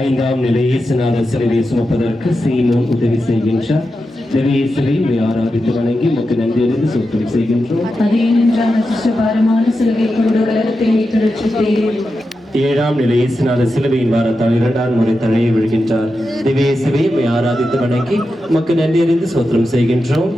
ஐந்தாம் நிலை இயேசுநாதர் சிலுவையை சுமப்பதற்கு சீமோன் உதவி செய்கின்றார். இயேசுவை ஆராதித்து வணங்கி உமக்கு நன்றியறிந்து சோத்திரம் செய்கின்றோம். ஏழாம் நிலை இயேசுநாதர் சிலுவையின் வாரத்தால் 2ஆம் முறை தழையை விழுகின்றார். இயேசுவை ஆராதித்து வணங்கி உமக்கு நன்றியறிந்து சோத்திரம் செய்கின்றோம்.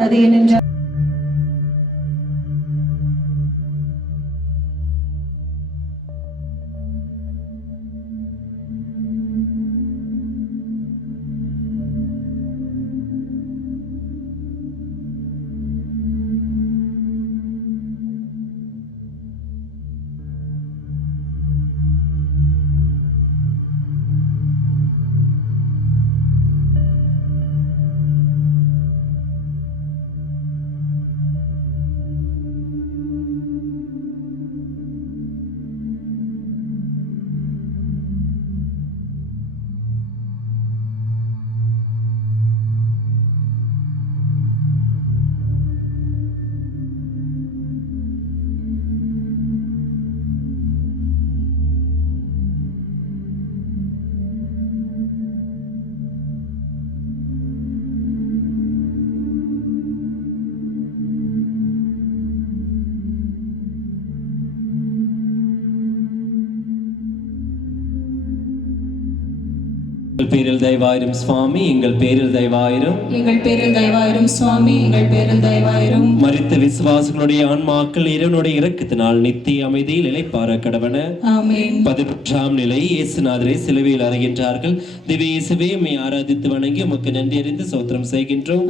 பேரில் தயவாயிரும் சுவாமி, எங்கள் பேரில் தயவாயிரும். எங்கள் பேரில் தயவாயிரும் சுவாமி, எங்கள் பேரில் தயவாயிரும். மரித்த விசுவாசிகளுடைய ஆன்மாக்கள் இறைவனுடைய இரக்கத்தினால் நித்திய அமைதியில் இளைப்பாற கடவன. ஆமென். 11ஆம் நிலை இயேசுநாதரை சிலுவையில் அறைகின்றார்கள். திவ்ய இயேசுவே உம்மை ஆராதித்து வணங்கி உமக்கு நன்றி அறிந்து சோத்திரம் செய்கின்றோம்.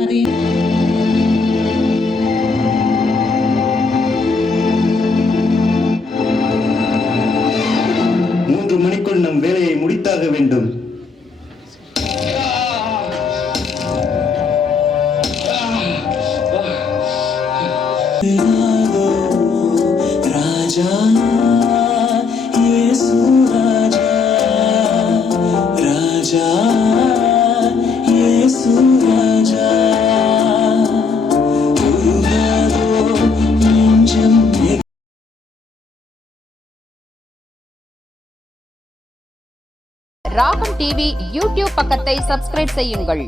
3 மணிக்குள் நம் வேலையை முடித்தாக வேண்டும். ராஜா இயேசு ராஜா, ராஜா இயேசு ராஜா, உருகாதோ நெஞ்சம். ராகம் டிவி யூடியூப் பக்கத்தை சப்ஸ்கிரைப் செய்யுங்கள்.